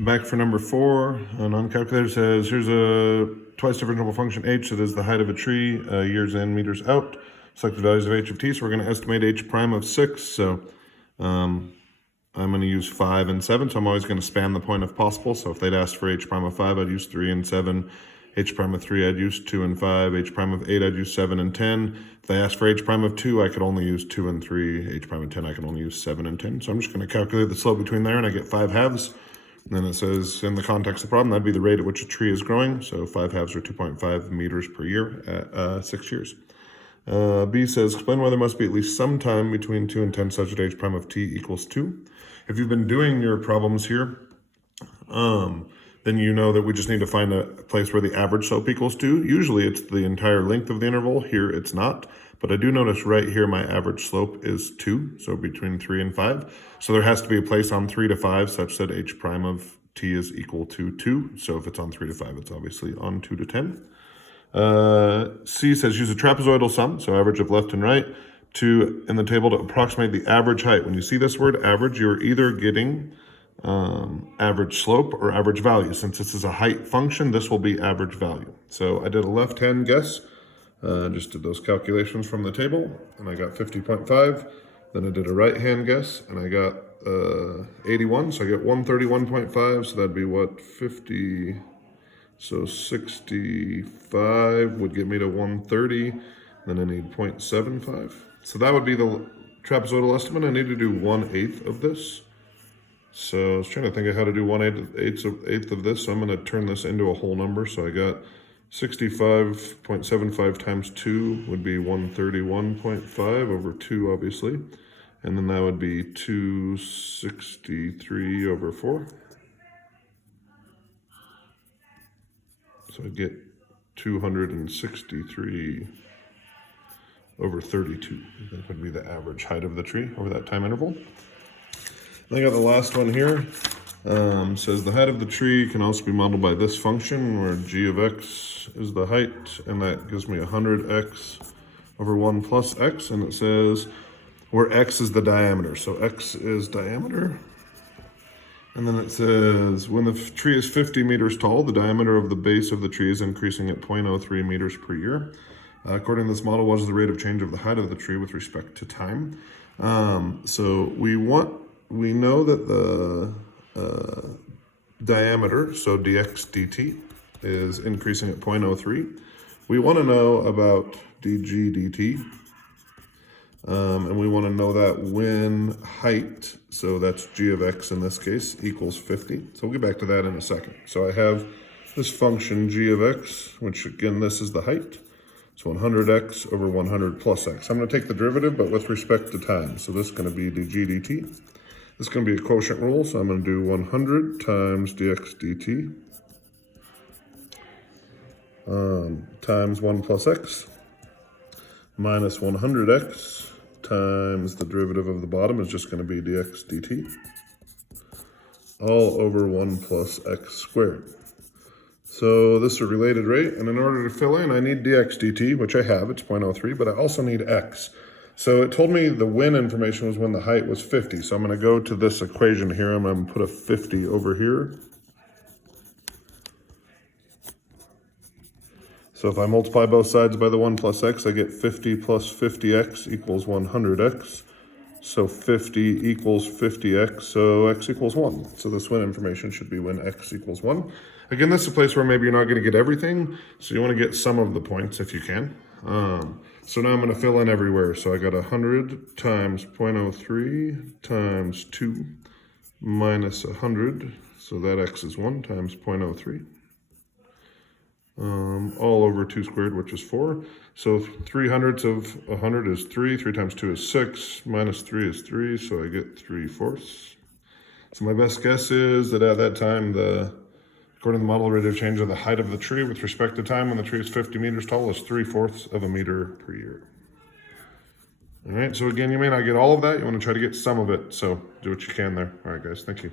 Back for number 4, and on calculator says, here's a twice differentiable function h that is the height of a tree, years in, meters out. Select the values of h of t, so we're going to estimate h prime of 6. So I'm going to use 5 and 7, so I'm always going to span the point if possible. So if they'd asked for h prime of 5, I'd use 3 and 7. H prime of 3, I'd use 2 and 5. H prime of 8, I'd use 7 and 10. If they asked for h prime of 2, I could only use 2 and 3. H prime of 10, I can only use 7 and 10. So I'm just going to calculate the slope between there, and I get 5 halves. And then it says, in the context of the problem, that'd be the rate at which a tree is growing. So 5 halves are 2.5 meters per year at 6 years. B says, explain why there must be at least some time between 2 and 10 such that h prime of t equals 2. If you've been doing your problems here, then you know that we just need to find a place where the average slope equals 2. Usually it's the entire length of the interval. Here it's not. But I do notice right here my average slope is 2, so between 3 and 5. So there has to be a place on 3 to 5 such that h prime of t is equal to 2. So if it's on 3 to 5, it's obviously on 2 to 10. C says use a trapezoidal sum, so average of left and right, in the table to approximate the average height. When you see this word average, you're either getting average slope or average value. Since this is a height function, this will be average value. So I did a left-hand guess. Just did those calculations from the table, and I got 50.5. Then I did a right-hand guess, and I got 81, so I get 131.5, so that'd be what, 50, so 65 would get me to 130, then I need 0.75. So that would be the trapezoidal estimate. I need to do 1/8 of this. So I was trying to think of how to do 1/8 of this, so I'm going to turn this into a whole number. So I got 65.75 times 2 would be 131.5 over 2, obviously. And then that would be 263 over 4. So I get 263 over 32. That would be the average height of the tree over that time interval. And I got the last one here. Says the height of the tree can also be modeled by this function where g of x is the height, and that gives me 100x over 1 plus x, and it says where x is the diameter. So x is diameter. And then it says when the tree is 50 meters tall, the diameter of the base of the tree is increasing at 0.03 meters per year. According to this model, what is the rate of change of the height of the tree with respect to time? So we know that the diameter, so dx dt, is increasing at 0.03. We want to know about dg dt, and we want to know that when height, so that's g of x in this case, equals 50. So we'll get back to that in a second. So I have this function g of x, which again, this is the height. So 100x over 100 plus x. I'm going to take the derivative, but with respect to time. So this is going to be dg dt. This is going to be a quotient rule, so I'm going to do 100 times dx dt times 1 plus x minus 100x times the derivative of the bottom is just going to be dx dt all over 1 plus x squared. So this is a related rate, and in order to fill in, I need dx dt, which I have, it's 0.03, but I also need x. So it told me the when information was when the height was 50. So I'm going to go to this equation here. I'm going to put a 50 over here. So if I multiply both sides by the 1 plus x, I get 50 plus 50x equals 100x. So 50 equals 50x, so x equals 1. So this when information should be when x equals 1. Again, this is a place where maybe you're not going to get everything, so you want to get some of the points if you can. So now I'm going to fill in everywhere. So I got 100 times 0.03 times 2 minus 100. So that x is 1 times 0.03. All over 2 squared, which is 4. So 3/100 of 100 is 3. 3 times 2 is 6. Minus 3 is 3. So I get 3/4. So my best guess is that at that time, according to the model, rate of change of the height of the tree with respect to time when the tree is 50 meters tall is 3/4 of a meter per year. All right, so again, you may not get all of that. You want to try to get some of it. So do what you can there. All right, guys, thank you.